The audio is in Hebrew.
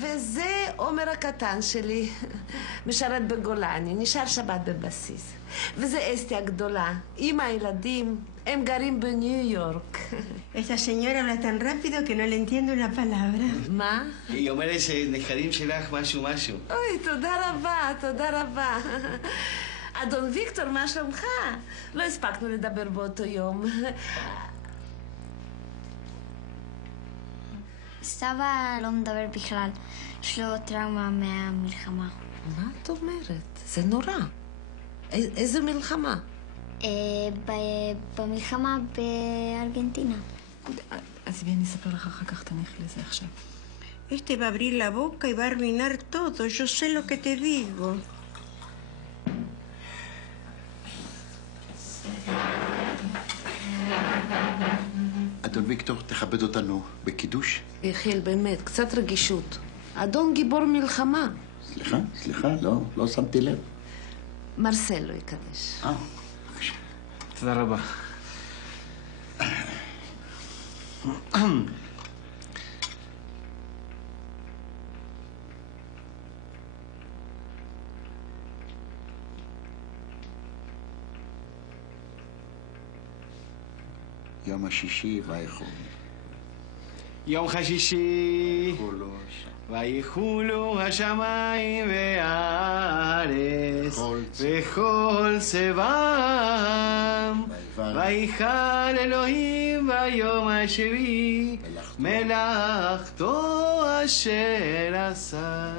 וזה עומר הקטן שלי, משרת בגולני, נשאר שבת בבסיס. וזה אסתי הגדולה, עם הילדים, הם גרים בניו יורק. Esa señora habla tan rápido que no le entiendo una palabra. מה? היא אומרת שנכדים שלך משהו. אוי, תודה רבה, תודה רבה. אדון ויקטור, מה שלומך? לא הספקנו לדבר באותו יום. סבא לא מדבר בכלל, יש לו טראומה מהמלחמה. מה את אומרת? זה נורא. איזה מלחמה? במלחמה בארגנטינה. עזבי, אני אספר לך אחר כך, תניח לזה עכשיו. Este va a abrir la boca y va a arruinar todo. Yo sé lo que te digo. אדון ויקטור, תכבד אותנו בקידוש. יחיל, באמת, קצת רגישות. אדון גיבור מלחמה. סליחה, לא שמתי לב. מרסלו יקדש. בבקשה. תודה רבה. יום השישי ויחול. יום חשישי ויחולו השמיים והארץ וכל צבאם ויחל אלוהים ביום השביעי מלאכתו אשר עשה.